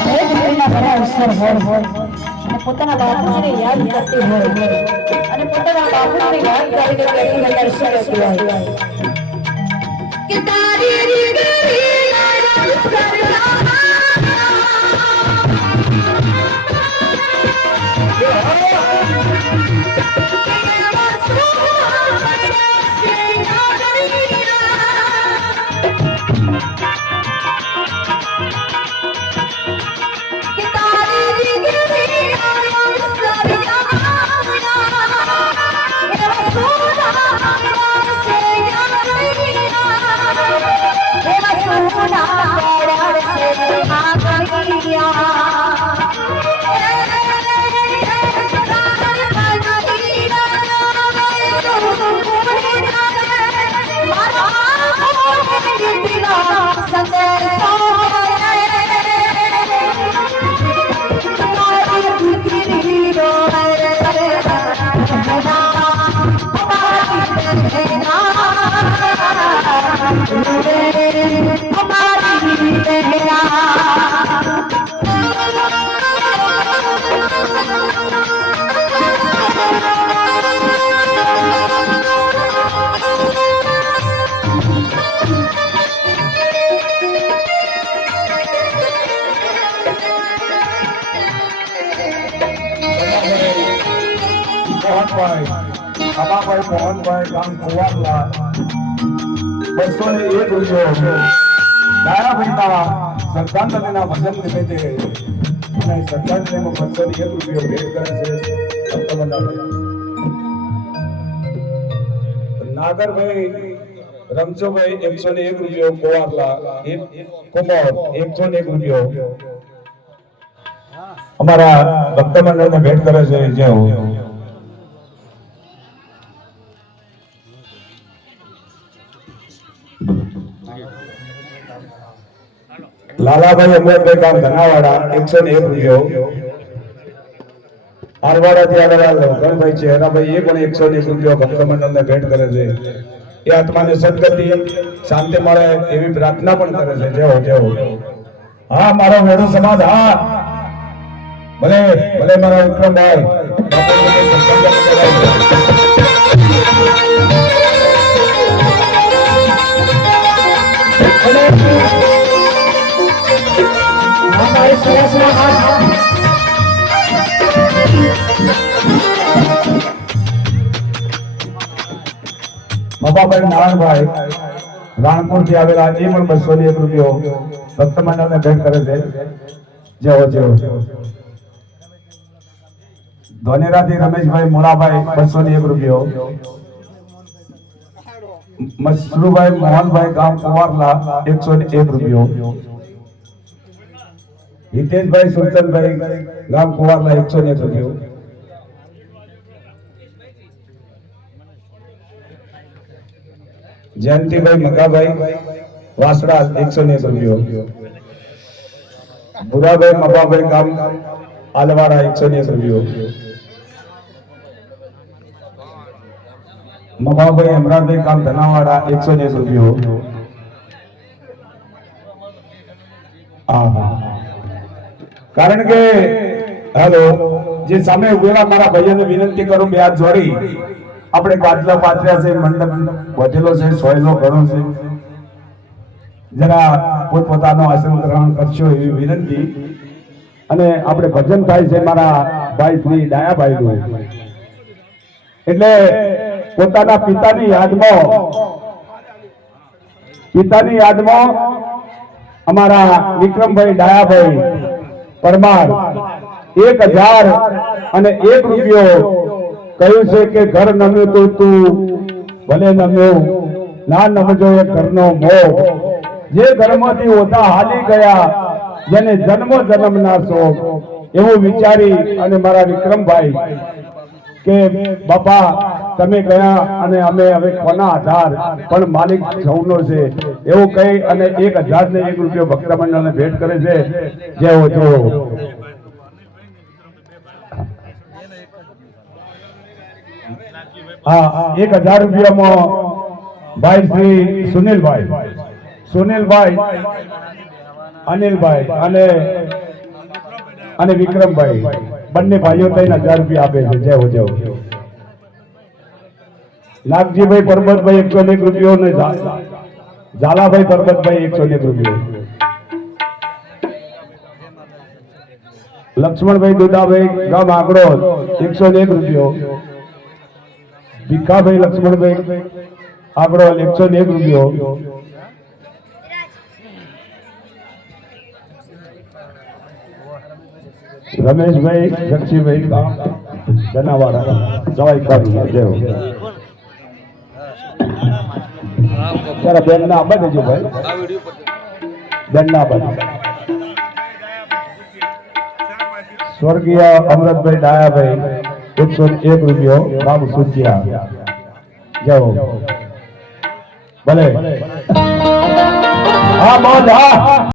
દરેક દીકરીના ઘરે અવસર હોય હોય અને પોતાના બાપુને યાદ કરતી હોય. અને પોતાના બાપુને યાદ કરીને કે તારી મોહનભાઈ અબાભાઈ મોહનભાઈ ગામ કુવારલા બસો ને એક રૂપિયો દાયાભાઈના શ્રદ્ધાંજલિના ભજન નિમિત્તે અને શ્રદ્ધાંજલિમાં બસો ને એક રૂપિયો ભેટ કરે છે. નાગરભાઈ, રમજોભાઈ એકસો ને એક રૂપિયો, કુવારલા કુમાર એકસો ને એક રૂપિયો અમારા ભક્ત મંડળને ભેટ કરે છે, જય હો લાલાભાઈ અમરભાઈ ગામ ધનાવાડા, એકસો ને એક રૂપિયો. આરવાડાથી આવેલા છે. ચહેરાભાઈ એ પણ એકસો ને એક રૂપિયો ભક્તમંડળ ને ભેટ કરે છે. એ આત્માને સદગતિ, શાંતિ મળે એવી પ્રાર્થના પણ કરે છે. જેવો જય હા. મારો વેડો સમાજ, હા. ભલે ભલે મારા વિક્રમભાઈ મબાભાઈ નારાયણભાઈ રાણપુર પણ બસો એક રૂપિયો ભક્ત ભેટ બસો એક રૂપિયો મસરૂભાઈ મોહનભાઈ ગામ કુવારલા એકસો એક રૂપિયો હિતેશભાઈ, સુલતાનભાઈ, ગામ કુવારના એકસો ને રૂપિયો જયંતિભાઈ મકાભાઈ વાસડા એકસો ને એક ભુરાભાઈ, મબાભાઈ ગામ આલવાડા એકસો ને રૂપિયો મબાભાઈ અમરાભાઈ ગામ ધનાવાડા એકસો ને એક હા આહા. કારણ કે, હેલો, જે સામે ઉભેલા મારા ભાઈઓને વિનંતી કરું બે હાથ જોડી, આપણે ગાદલા પાથર્યા છે, મંડપ વધેલો છે, સોયલો ઘણો છે. જરા પોતપોતાનો આશ્રમ ગ્રહણ કરશો એવી વિનંતી. અને આપણે ભજન થાય છે, મારા ભાઈ શ્રી ડાયાભાઈ નું એટલે પોતાના પિતાની યાદમાં પિતાની યાદમાં અમારા વિક્રમભાઈ ડાયાભાઈ પરમાર, એક હજાર અને એક રૂપિયો. કહ્યું છે કે ઘર નમ્યું તો તું, ભલે નમ્યું ના નમજો એ ઘરનો મોહ. જે ઘરમાંથી ઓછા હાલી ગયા, જેને જન્મ જન્મના શોખ એવું વિચારી અને મારા વિક્રમભાઈ કે, બાપા તમે ગયા અને અમે હવે કોના આધાર? પણ માલિક સૌનો છે. એવું કહી અને એક હજાર ને એક રૂપિયો ભક્ત મંડળને ભેટ કરે છે. જય હો જો હા, એક હજાર રૂપિયામાં ભાઈ શ્રી સુનિલભાઈ. સુનિલભાઈ, અનિલભાઈ અને અને વિક્રમભાઈ. બંને ભાઈઓ ત્રણ હજાર રૂપિયા આપે છે. જય હો જય. નાગજીભાઈ પરબતભાઈ એકસો એક રૂપિયો ને ઝાલાભાઈ પરબતભાઈ એકસો એક રૂપિયો. લક્ષ્મણભાઈ દુદાભાઈ ગામ આંકડો એકસો એક રૂપિયો. ભીખાભાઈ લક્ષ્મણભાઈ આગળો એકસો એક રૂપિયો. રમેશભાઈ જક્ષીભાઈ ધનાવાડા જવાઈ કાઢી જય તારા બેન ના આબા દેજો ભાઈ. બેન ના આબા. સ્વર્ગીય અમૃતભાઈ ડાયાભાઈ એકસો એક રૂપિયો રામ સુચિયા જાઓ. ભલે. હા બોલ હા.